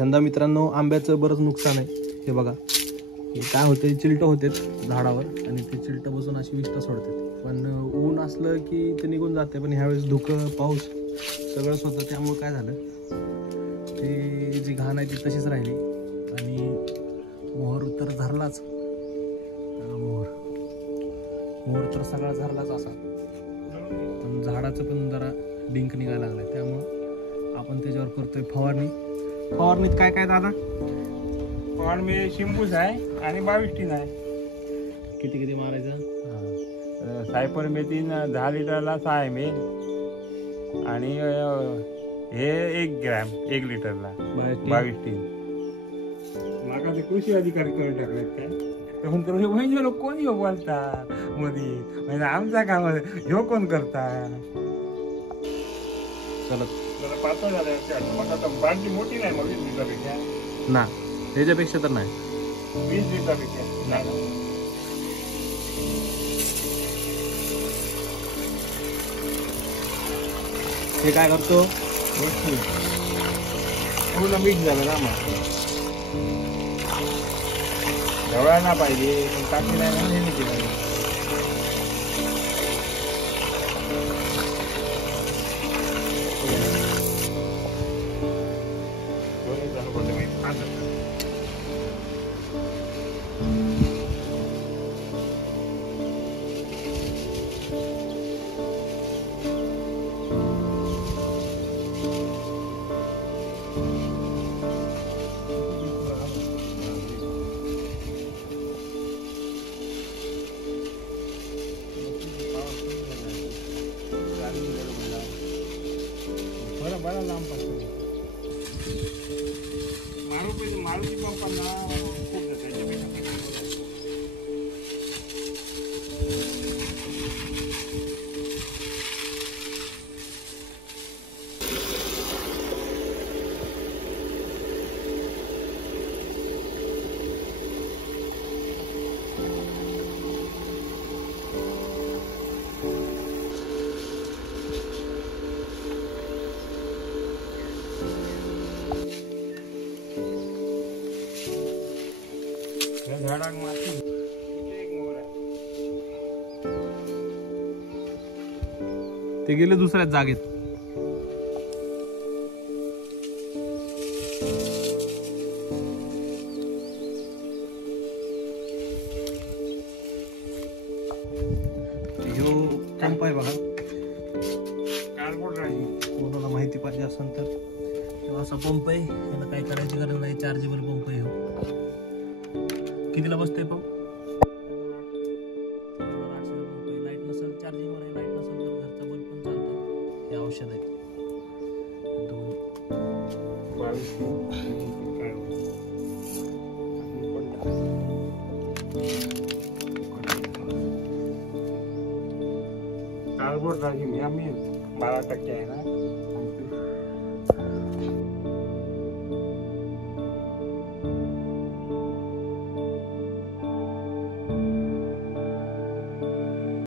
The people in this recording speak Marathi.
यंदा मित्रांनो आंब्याचं बरंच नुकसान आहे. हे बघा, हे काय होतं, चिलटं होतात झाडावर आणि ते चिलटं बसून अशी विष्ठा सोडतात. पण ऊन असलं की ते निघून जाते. पण ह्यावेळेस धुकं पाऊस सगळंच होतं, त्यामुळे काय झालं, ते जी घाण आहे ती तशीच राहिली आणि मोहर तर झरलाच. मोहर तर सगळा झरलाच असा. पण झाडाचं पण जरा डिंक निघायला लागलाय, त्यामुळं आपण त्याच्यावर करतोय फवारणी. फवारणीत काय काय दादा? फवारणी शिंबूस आहे आणि 22 आहे. किती किती मारायचं? सायपर मेथीन 10 लिटरला 6 ml आणि हे 1 ग्रॅम 1 लिटरला 22. मागा ते कृषी अधिकारी करून टाकलेत काय. म्हणजे लोक कोणी बोलता मध्ये, म्हणजे आमचा काम ह्यो कोण करता. चलत पातळ झालं मग आता बाटली मोठी नाही, मग 20 लिटरपेक्षा ना, त्याच्यापेक्षा तर नाही, 20 लिटरपेक्षा नाही. हे काय करतो, पूर्ण मिक्स झालं ना, मग ढवळायला पाहिजे पण टाकली नाही म्हणून हे केलं. बड़ा लांब पडतो. मारुती पंपांना खूप जाते. झाडाक माती एक मोर आहे. ते गेले दुसऱ्याच जागेत. ह्यो पंप आहे बघा, कार्डबोर्ड राहील. कोणाला माहिती पाहिजे असेल तर असा पंप आहे. याला काही करायची गरज नाही, चार्जेबल पंप आहे. कितीला बसते पंप? 800 रुपये. लाईट नसेल, चार्जिंगवर आहे. लाईट नसेल तर घरचा बल्ब पण चालतो. हे औषध आहे. कार्डबोर्ड राहील. आम्ही 12% आहे ना.